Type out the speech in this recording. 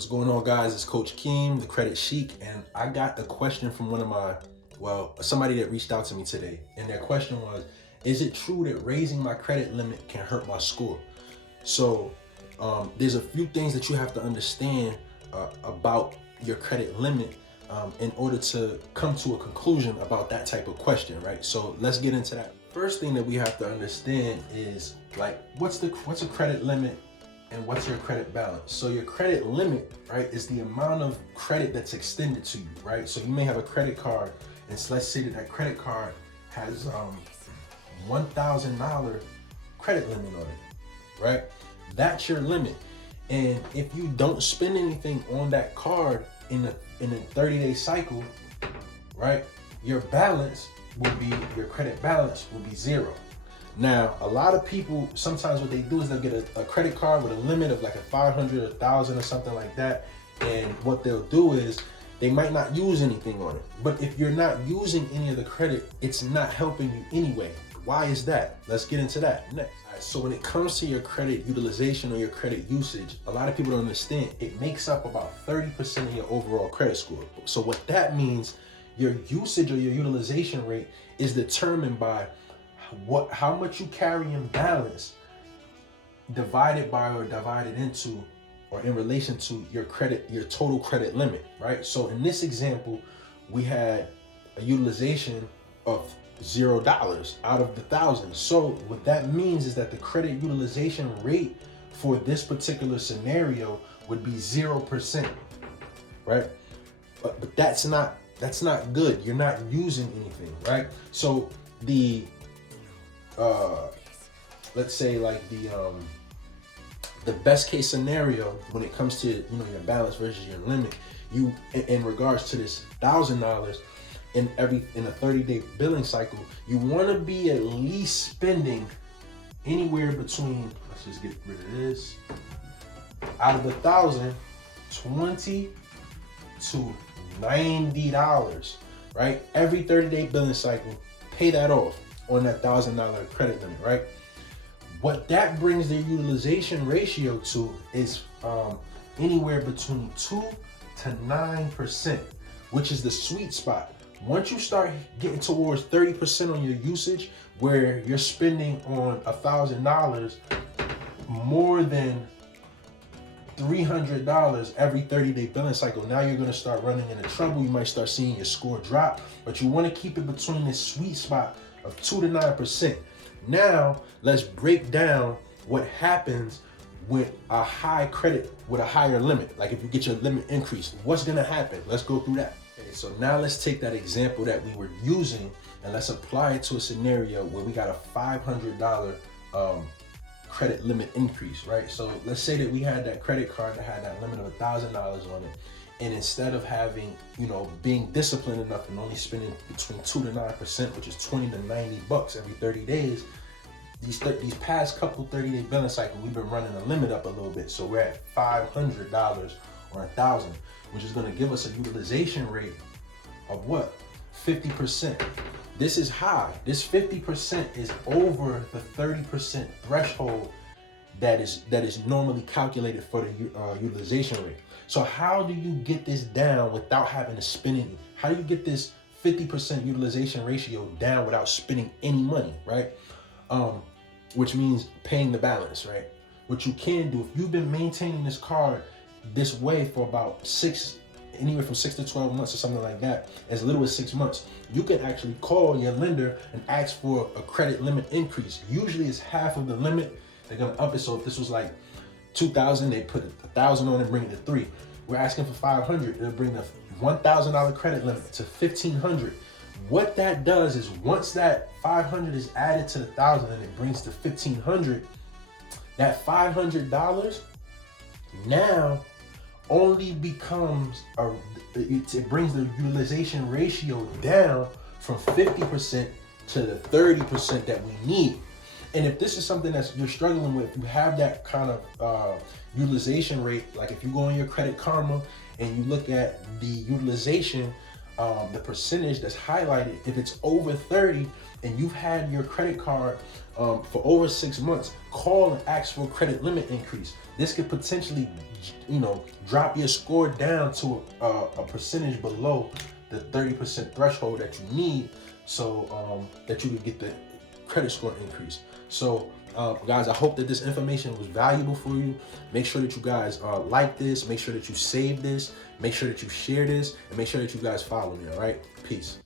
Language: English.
What's going on, guys? It's Coach Keem, the Credit Sheik, and I got a question from somebody that reached out to me today. And their question was, is it true that raising my credit limit can hurt my score? So there's a few things that you have to understand about your credit limit in order to come to a conclusion about that type of question, right? So let's get into that. First thing that we have to understand is, like, what's a credit limit and what's your credit balance? So your credit limit, right, is the amount of credit that's extended to you, right? So you may have a credit card, and so let's say that credit card has $1,000 credit limit on it, right? That's your limit. And if you don't spend anything on that card in a 30-day cycle, right, your credit balance will be zero. Now, a lot of people, sometimes what they do is they'll get a credit card with a limit of like a 500 or 1,000 or something like that. And what they'll do is they might not use anything on it. But if you're not using any of the credit, it's not helping you anyway. Why is that? Let's get into that next. All right, so when it comes to your credit utilization or your credit usage, a lot of people don't understand. It makes up about 30% of your overall credit score. So what that means, your usage or your utilization rate is determined by how much you carry in balance divided by or divided into or in relation to your total credit limit, right? So in this example, we had a utilization of $0 out of the 1,000. So what that means is that the credit utilization rate for this particular scenario would be 0%, right? But that's not good. You're not using anything, right? So let's say like the best case scenario when it comes to your balance versus your limit, you in regards to this $1,000 in a 30-day billing cycle, you want to be at least spending anywhere between, let's just get rid of this, out of the 1,000, $20 to $90, right? Every 30-day billing cycle, pay that off on that $1,000 credit limit, right? What that brings the utilization ratio to is anywhere between 2 to 9%, which is the sweet spot. Once you start getting towards 30% on your usage, where you're spending on $1,000 more than $300 every 30-day billing cycle, now you're going to start running into trouble. You might start seeing your score drop, but you want to keep it between this sweet spot of 2 to 9%. Now, let's break down what happens with a high credit, with a higher limit. Like if you get your limit increased, what's going to happen? Let's go through that. Okay, so now let's take that example that we were using and let's apply it to a scenario where we got a $500 credit limit increase, right? So let's say that we had that credit card that had that limit of $1,000 on it. And instead of having, being disciplined enough and only spending between 2 to 9%, which is $20 to $90 every 30 days, these past couple 30-day billing cycles, we've been running the limit up a little bit. So we're at $500 or $1,000, which is going to give us a utilization rate of what? 50%. This is high. This 50% is over the 30% threshold that is normally calculated for the utilization rate. So how do you get this down without having to spend any? How do you get this 50% utilization ratio down without spending any money, right? Which means paying the balance, right? What you can do, if you've been maintaining this card this way for about anywhere from 6 to 12 months or something like that, as little as 6 months, you can actually call your lender and ask for a credit limit increase. Usually it's half of the limit. They're gonna up it. So if this was like 2,000, they put 1,000 on and bring it to 3. We're asking for 500. They'll bring the $1,000 credit limit to 1,500. What that does is once that 500 is added to the 1,000 and it brings to 1,500, that $500 now only becomes it brings the utilization ratio down from 50% to the 30% that we need. And if this is something that you're struggling with, you have that kind of utilization rate, like if you go on your Credit Karma and you look at the utilization the percentage that's highlighted, if it's over 30 and you've had your credit card for over 6 months, call and ask for a credit limit increase. This could potentially, drop your score down to a percentage below the 30% threshold that you need, so that you could get the credit score increase. So guys, I hope that this information was valuable for you. Make sure that you guys like this, make sure that you save this, make sure that you share this, and make sure that you guys follow me. All right, peace.